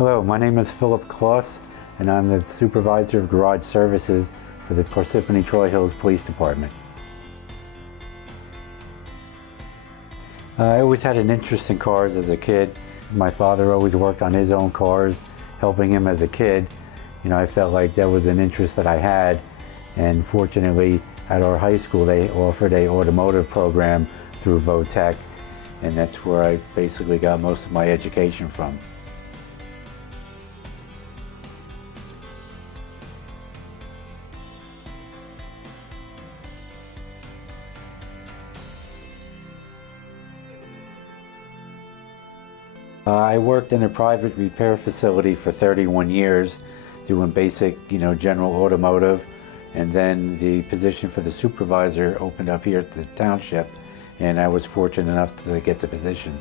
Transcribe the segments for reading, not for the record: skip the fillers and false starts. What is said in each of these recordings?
Hello, my name is Philip Kloss, and I'm the supervisor of garage services for the Parsippany Police Department. I always had an interest in cars as a kid. My father always worked on his own cars, helping him as a kid. I felt like that was an interest that I had, and fortunately at our high school they offered an automotive program through Votech, and that's where I basically got most of my education from. I worked in a private repair facility for 31 years, doing basic, general automotive, and then the position for the supervisor opened up here at the township, and I was fortunate enough to get the position.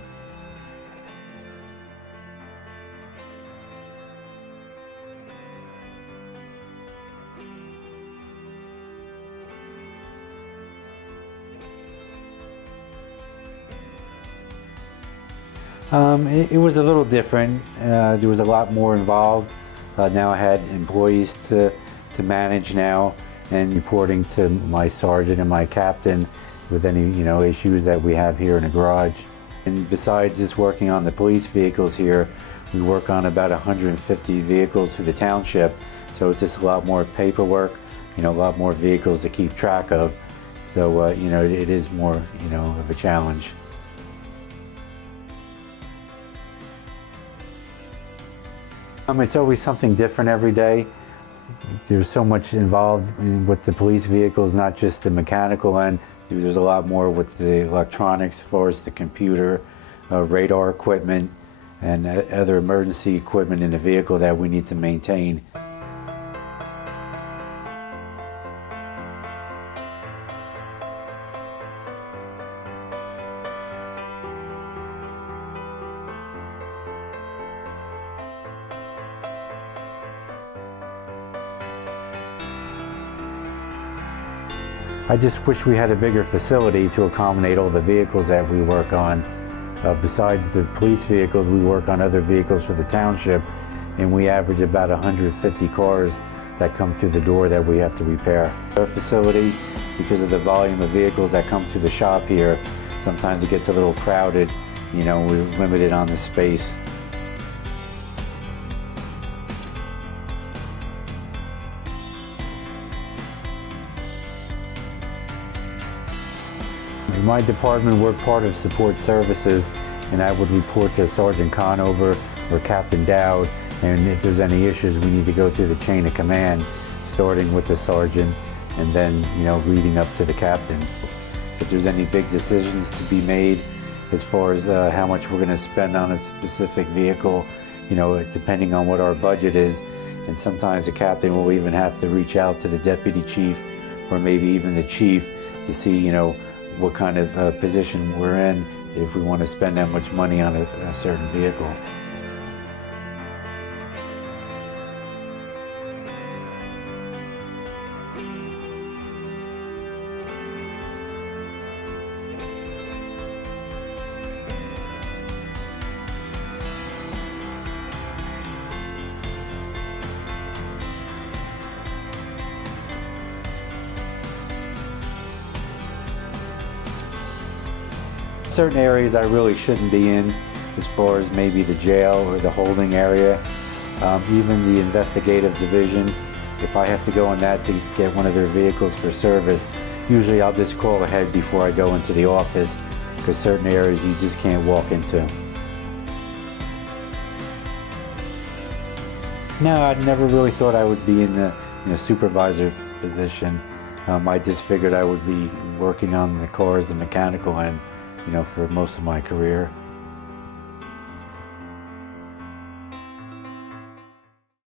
It was a little different. There was a lot more involved. Now I had employees to manage now, and reporting to my sergeant and my captain with any issues that we have here in the garage. And besides just working on the police vehicles here, we work on about 150 vehicles through the township. So it's just a lot more paperwork, a lot more vehicles to keep track of. So it is more of a challenge. It's always something different every day. There's so much involved with the police vehicles, not just the mechanical end. There's a lot more with the electronics, as far as the computer, radar equipment, and other emergency equipment in the vehicle that we need to maintain. I just wish we had a bigger facility to accommodate all the vehicles that we work on. Besides the police vehicles, we work on other vehicles for the township, and we average about 150 cars that come through the door that we have to repair. Our facility, because of the volume of vehicles that come through the shop here, sometimes it gets a little crowded. We're limited on the space. My department, we're part of support services, and I would report to Sergeant Conover or Captain Dowd, and if there's any issues, we need to go through the chain of command, starting with the sergeant and then leading up to the captain. If there's any big decisions to be made as far as how much we're going to spend on a specific vehicle, depending on what our budget is, and sometimes the captain will even have to reach out to the deputy chief or maybe even the chief to see what kind of position we're in if we want to spend that much money on a certain vehicle. Certain areas I really shouldn't be in, as far as maybe the jail or the holding area, even the investigative division. If I have to go in that to get one of their vehicles for service, usually I'll just call ahead before I go into the office, because certain areas you just can't walk into. No, I never really thought I would be in the supervisor position. I just figured I would be working on the cars, the mechanical end, for most of my career.